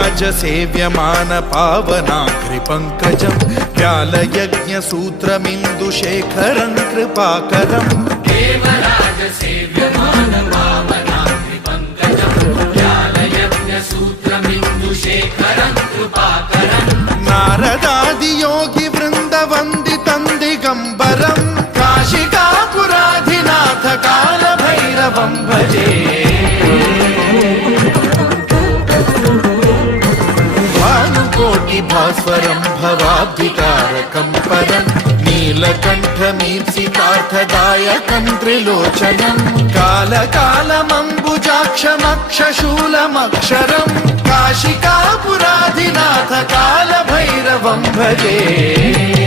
देवराजसेव्यमान पावनाग्रिपङ्कजं व्यालयज्ञसूत्रमिन्दुशेखरं कृपाकरं देवराजसेव्यमान पावनाग्रिपङ्कजं व्यालयज्ञसूत्रमिन्दुशेखरं कृपाकरं नारदादियोगिवृन्दवन्दितं दिगम्बरं काशिकापुराधिनाथ कालभैरवं भजे भास्वरं भवाब्धिकारकं परं नीलकण्ठमीप्सितार्थदायकं त्रिलोचनं कालकालमम्बुजाक्षमक्षशूलमक्षरं काशिकापुराधिनाथ कालभैरवं भजे।